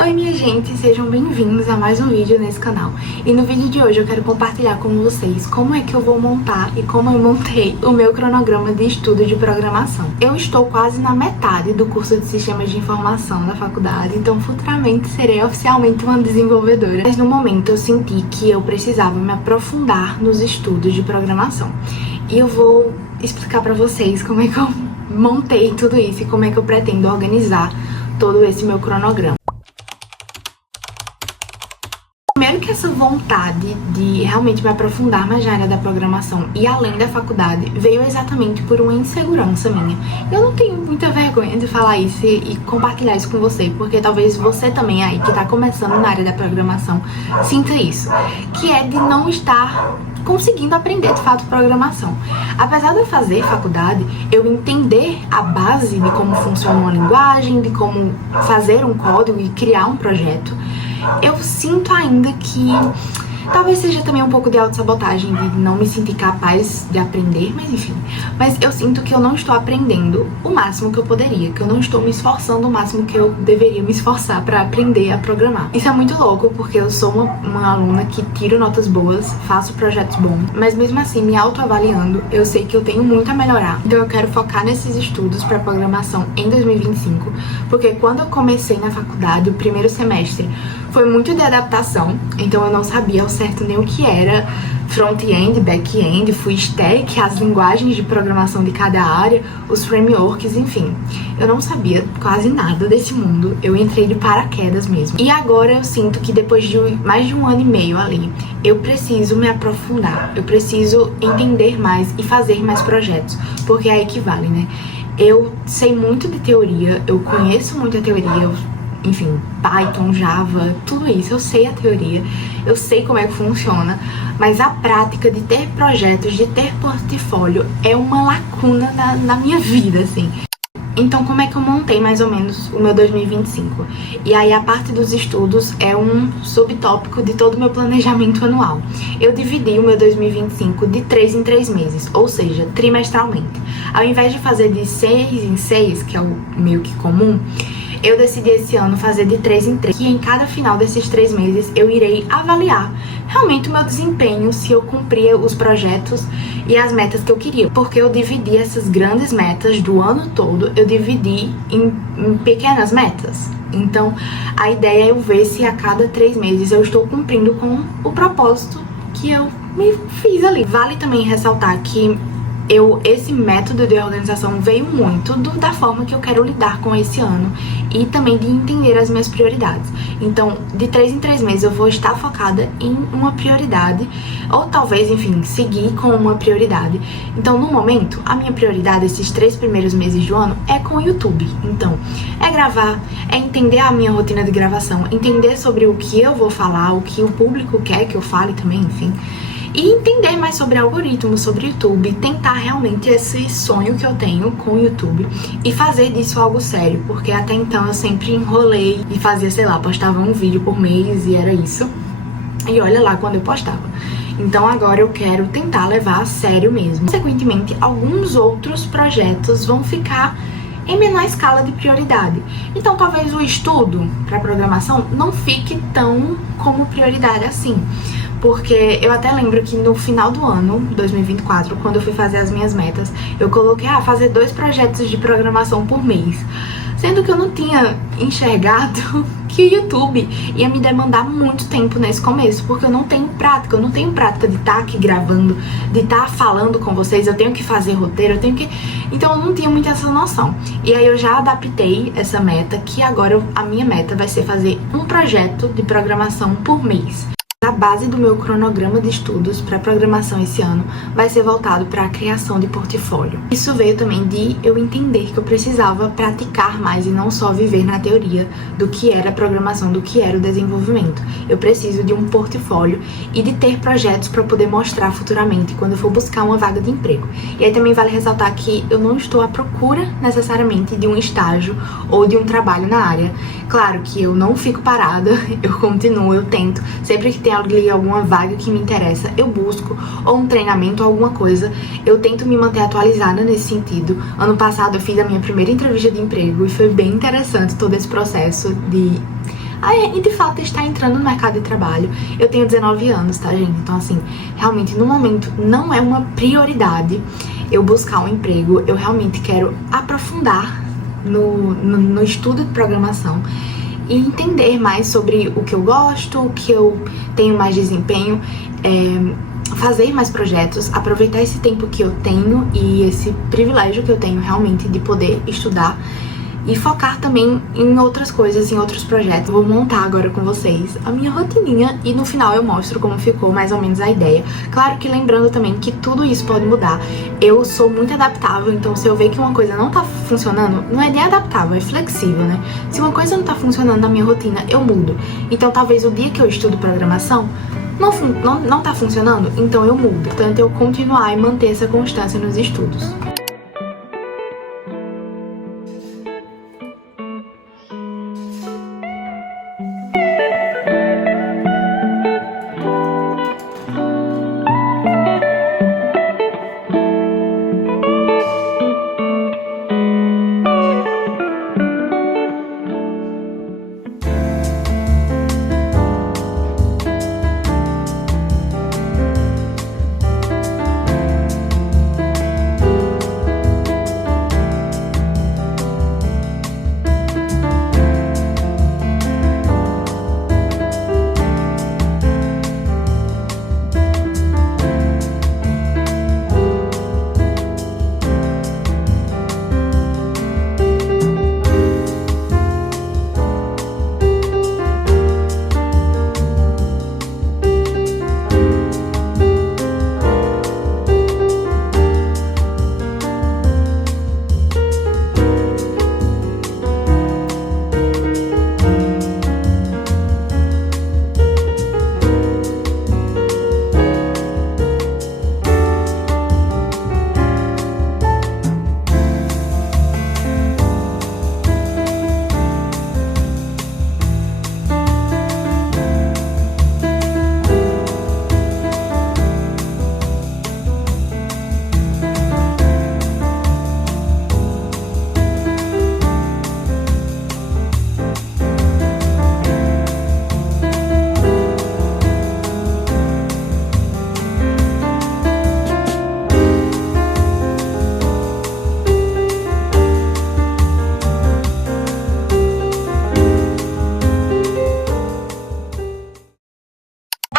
Oi minha gente, sejam bem-vindos a mais um vídeo nesse canal. E no vídeo de hoje eu quero compartilhar com vocês como é que eu vou montar e como eu montei o meu cronograma de estudo de programação. Eu estou quase na metade do curso de Sistemas de Informação da faculdade, então futuramente serei oficialmente uma desenvolvedora. Mas no momento eu senti que eu precisava me aprofundar nos estudos de programação. E eu vou explicar pra vocês como é que eu montei tudo isso e como é que eu pretendo organizar todo esse meu cronograma. Primeiro que essa vontade de realmente me aprofundar mais na área da programação e além da faculdade veio exatamente por uma insegurança minha. Eu não tenho muita vergonha de falar isso e compartilhar isso com você, porque talvez você também aí que tá começando na área da programação sinta isso, que é de não estar conseguindo aprender de fato programação. Apesar de eu fazer faculdade, eu entender a base de como funciona uma linguagem, de como fazer um código e criar um projeto, eu sinto ainda que talvez seja também um pouco de autossabotagem, de não me sentir capaz de aprender, mas enfim. Mas eu sinto que eu não estou aprendendo o máximo que eu poderia, que eu não estou me esforçando o máximo que eu deveria me esforçar para aprender a programar. Isso é muito louco, porque eu sou uma aluna que tiro notas boas, faço projetos bons, mas mesmo assim, me autoavaliando, eu sei que eu tenho muito a melhorar. Então eu quero focar nesses estudos para programação em 2025, porque quando eu comecei na faculdade, o primeiro semestre, foi muito de adaptação, então eu não sabia ao certo nem o que era front-end, back-end, full stack, as linguagens de programação de cada área, os frameworks, enfim. Eu não sabia quase nada desse mundo, eu entrei de paraquedas mesmo. E agora eu sinto que depois de mais de 1 ano e meio ali, eu preciso me aprofundar, eu preciso entender mais e fazer mais projetos, porque é aí que vale, né? Eu sei muito de teoria, eu conheço muita teoria, enfim, Python, Java, tudo isso, eu sei a teoria, eu sei como é que funciona, mas a prática de ter projetos, de ter portfólio é uma lacuna na minha vida, assim. Então, como é que eu montei mais ou menos o meu 2025? E aí, a parte dos estudos é um subtópico de todo o meu planejamento anual. Eu dividi o meu 2025 de 3 em 3 meses, ou seja, trimestralmente. Ao invés de fazer de 6 em 6, que é o meio que comum, eu decidi esse ano fazer de 3 em 3, e em cada final desses 3 meses eu irei avaliar realmente o meu desempenho, se eu cumpria os projetos e as metas que eu queria. Porque eu dividi essas grandes metas do ano todo, eu dividi em pequenas metas. Então, a ideia é eu ver se a cada 3 meses eu estou cumprindo com o propósito que eu me fiz ali. Vale também ressaltar que esse método de organização veio muito da forma que eu quero lidar com esse ano e também de entender as minhas prioridades. Então, de 3 em 3 meses eu vou estar focada em uma prioridade, ou talvez, enfim, seguir com uma prioridade. Então, no momento, a minha prioridade, esses 3 primeiros meses do ano, é com o YouTube. Então, é gravar, é entender a minha rotina de gravação, entender sobre o que eu vou falar, o que o público quer que eu fale também, enfim. E entender mais sobre algoritmos, sobre YouTube, tentar realmente esse sonho que eu tenho com o YouTube e fazer disso algo sério, porque até então eu sempre enrolei e fazia, sei lá, postava um vídeo por mês e era isso. E olha lá quando eu postava. Então agora eu quero tentar levar a sério mesmo. Consequentemente, alguns outros projetos vão ficar em menor escala de prioridade. Então talvez o estudo para programação não fique tão como prioridade assim. Porque eu até lembro que no final do ano, 2024, quando eu fui fazer as minhas metas, eu coloquei, fazer 2 projetos de programação por mês. Sendo que eu não tinha enxergado que o YouTube ia me demandar muito tempo nesse começo, porque eu não tenho prática de estar aqui gravando, de estar falando com vocês, eu tenho que fazer roteiro, então eu não tinha muito essa noção. E aí eu já adaptei essa meta, que agora a minha meta vai ser fazer um projeto de programação por mês. A base do meu cronograma de estudos para programação esse ano vai ser voltado para a criação de portfólio. Isso veio também de eu entender que eu precisava praticar mais e não só viver na teoria do que era a programação, do que era o desenvolvimento. Eu preciso de um portfólio e de ter projetos para poder mostrar futuramente quando eu for buscar uma vaga de emprego. E aí também vale ressaltar que eu não estou à procura necessariamente de um estágio ou de um trabalho na área. Claro que eu não fico parada, eu continuo, eu tento, sempre que tem alguma vaga que me interessa, eu busco, ou um treinamento, ou alguma coisa, eu tento me manter atualizada nesse sentido. Ano passado eu fiz a minha primeira entrevista de emprego e foi bem interessante todo esse processo de e de fato está entrando no mercado de trabalho. Eu tenho 19 anos, tá, gente? Então, assim, realmente no momento não é uma prioridade eu buscar um emprego. Eu realmente quero aprofundar no estudo de programação e entender mais sobre o que eu gosto, o que eu tenho mais desempenho, fazer mais projetos, aproveitar esse tempo que eu tenho e esse privilégio que eu tenho realmente de poder estudar e focar também em outras coisas, em outros projetos. Vou montar agora com vocês a minha rotininha e no final eu mostro como ficou mais ou menos a ideia. Claro que lembrando também que tudo isso pode mudar. Eu sou muito adaptável, então se eu ver que uma coisa não tá funcionando, não é nem adaptável, é flexível, né? Se uma coisa não tá funcionando na minha rotina, eu mudo. Então talvez o dia que eu estudo programação não tá funcionando, então eu mudo. Portanto, eu continuar e manter essa constância nos estudos.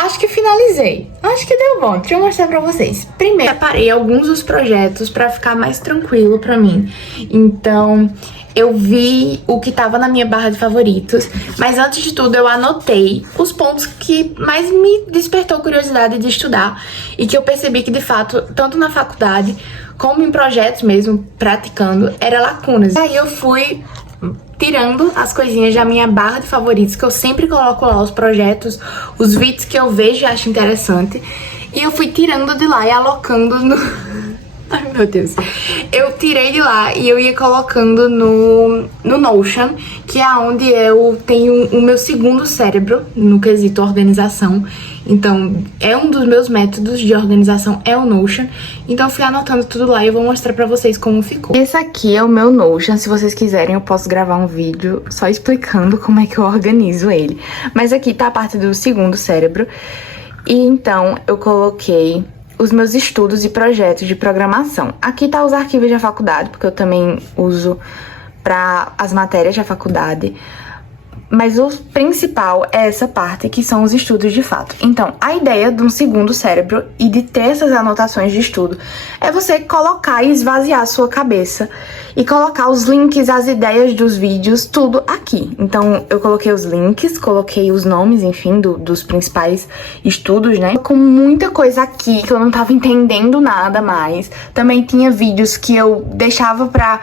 Acho que finalizei. Acho que deu bom. Deixa eu mostrar pra vocês. Primeiro, separei alguns dos projetos pra ficar mais tranquilo pra mim. Então, eu vi o que tava na minha barra de favoritos. Mas antes de tudo, eu anotei os pontos que mais me despertou curiosidade de estudar. E que eu percebi que, de fato, tanto na faculdade como em projetos mesmo, praticando, era lacunas. E aí eu fui tirando as coisinhas da minha barra de favoritos, que eu sempre coloco lá os projetos, os vídeos que eu vejo e acho interessante. E eu fui tirando de lá e alocando no... Ai, meu Deus. Eu tirei de lá e eu ia colocando no Notion, que é onde eu tenho o meu segundo cérebro no quesito organização. Então, é um dos meus métodos de organização, é o Notion. Então, eu fui anotando tudo lá e eu vou mostrar pra vocês como ficou. Esse aqui é o meu Notion. Se vocês quiserem, eu posso gravar um vídeo só explicando como é que eu organizo ele. Mas aqui tá a parte do segundo cérebro. E então, eu coloquei os meus estudos e projetos de programação. Aqui tá os arquivos da faculdade, porque eu também uso para as matérias da faculdade. Mas o principal é essa parte, que são os estudos de fato. Então, a ideia de um segundo cérebro e de ter essas anotações de estudo é você colocar e esvaziar a sua cabeça e colocar os links, as ideias dos vídeos, tudo aqui. Então, eu coloquei os links, coloquei os nomes, enfim, dos principais estudos, né? Com muita coisa aqui que eu não tava entendendo nada mais. Também tinha vídeos que eu deixava pra...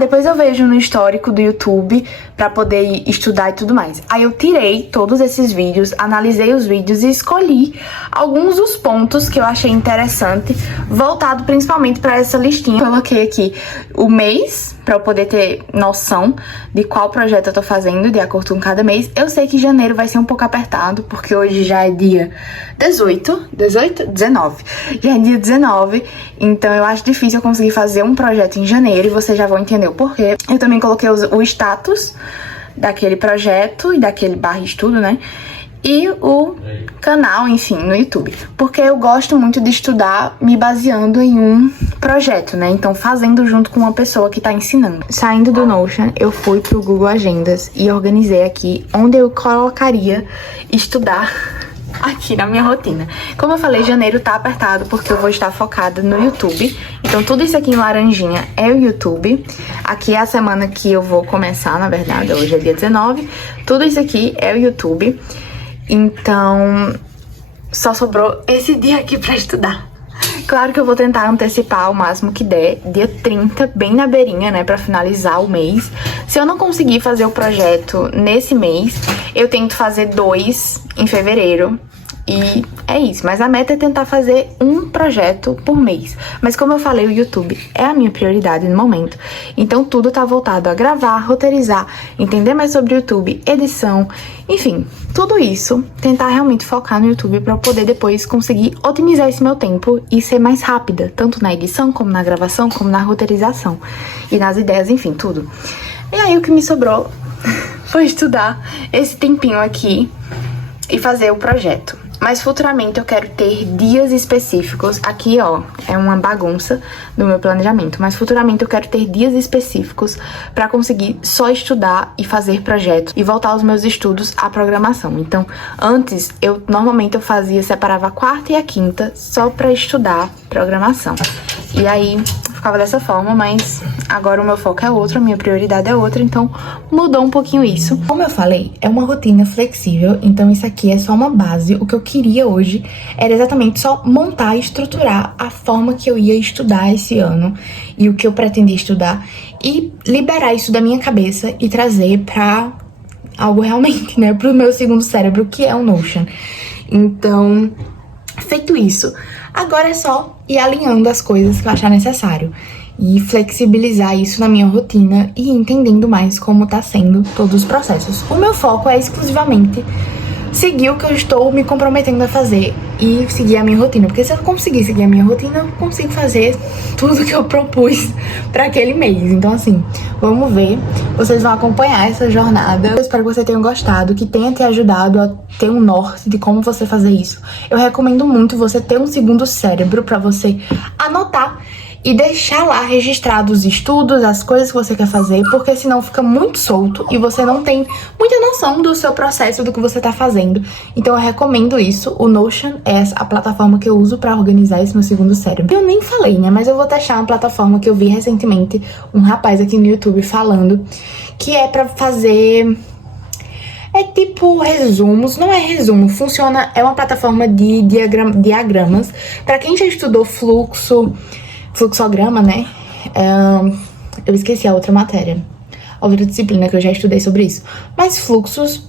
depois eu vejo no histórico do YouTube pra poder estudar e tudo mais. Aí eu tirei todos esses vídeos, analisei os vídeos e escolhi alguns dos pontos que eu achei interessante, voltado principalmente pra essa listinha. Coloquei aqui o mês, pra eu poder ter noção de qual projeto eu tô fazendo, de acordo com cada mês. Eu sei que janeiro vai ser um pouco apertado, porque hoje já é dia 19. Já é dia 19, então eu acho difícil eu conseguir fazer um projeto em janeiro, e vocês já vão entender o porquê. Eu também coloquei o status daquele projeto e daquele /estudo, né? E o canal, enfim, no YouTube. Porque eu gosto muito de estudar me baseando em um projeto, né? Então, fazendo junto com uma pessoa que tá ensinando. Saindo do Notion, eu fui pro Google Agendas e organizei aqui onde eu colocaria estudar aqui na minha rotina. Como eu falei, janeiro tá apertado porque eu vou estar focada no YouTube. Então, tudo isso aqui em laranjinha é o YouTube. Aqui é a semana que eu vou começar, na verdade. Hoje é dia 19. Tudo isso aqui é o YouTube. Então, só sobrou esse dia aqui pra estudar. Claro que eu vou tentar antecipar o máximo que der, dia 30, bem na beirinha, né, pra finalizar o mês. Se eu não conseguir fazer o projeto nesse mês, eu tento fazer 2 em fevereiro. E é isso, mas a meta é tentar fazer um projeto por mês. Mas como eu falei, o YouTube é a minha prioridade no momento. Então tudo tá voltado a gravar, roteirizar, entender mais sobre o YouTube, edição, enfim, tudo isso. Tentar realmente focar no YouTube pra eu poder depois conseguir otimizar esse meu tempo e ser mais rápida, tanto na edição, como na gravação, como na roteirização e nas ideias, enfim, tudo. E aí o que me sobrou foi estudar esse tempinho aqui e fazer o projeto. Mas futuramente eu quero ter dias específicos. Aqui, ó, é uma bagunça do meu planejamento. Mas futuramente eu quero ter dias específicos pra conseguir só estudar e fazer projetos e voltar os meus estudos à programação. Então, antes, normalmente eu separava a quarta e a quinta só pra estudar programação. E aí, ficava dessa forma, mas agora o meu foco é outro, a minha prioridade é outra, então mudou um pouquinho isso. Como eu falei, é uma rotina flexível, então isso aqui é só uma base. O que eu queria hoje era exatamente só montar e estruturar a forma que eu ia estudar esse ano e o que eu pretendia estudar e liberar isso da minha cabeça e trazer pra algo realmente, né, pro meu segundo cérebro, que é o Notion. Então, feito isso, agora é só ir alinhando as coisas que eu achar necessário e flexibilizar isso na minha rotina e entendendo mais como tá sendo todos os processos. O meu foco é exclusivamente seguir o que eu estou me comprometendo a fazer e seguir a minha rotina, porque se eu conseguir seguir a minha rotina, eu consigo fazer tudo que eu propus para aquele mês. Então assim, vamos ver, vocês vão acompanhar essa jornada. Eu espero que você tenha gostado, que tenha te ajudado a ter um norte de como você fazer isso. Eu recomendo muito você ter um segundo cérebro para você anotar e deixar lá registrado os estudos, as coisas que você quer fazer, porque senão fica muito solto e você não tem muita noção do seu processo, do que você tá fazendo. Então eu recomendo isso. O Notion é a plataforma que eu uso pra organizar esse meu segundo cérebro. Eu nem falei, né, mas eu vou testar uma plataforma que eu vi recentemente um rapaz aqui no YouTube falando, que é pra fazer... é tipo resumos, não é resumo, funciona, é uma plataforma de diagramas. Pra quem já estudou fluxograma, né? Eu esqueci a outra matéria, a outra disciplina que eu já estudei sobre isso. Mas fluxos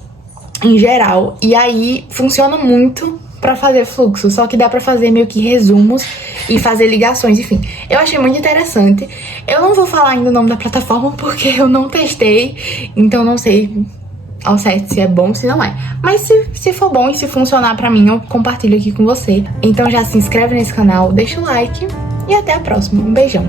em geral. E aí funciona muito pra fazer fluxo, só que dá pra fazer meio que resumos e fazer ligações, enfim. Eu achei muito interessante. Eu não vou falar ainda o nome da plataforma porque eu não testei, então não sei ao certo se é bom, se não é. Mas se for bom e se funcionar pra mim, eu compartilho aqui com você. Então já se inscreve nesse canal, deixa o like e até a próxima. Um beijão!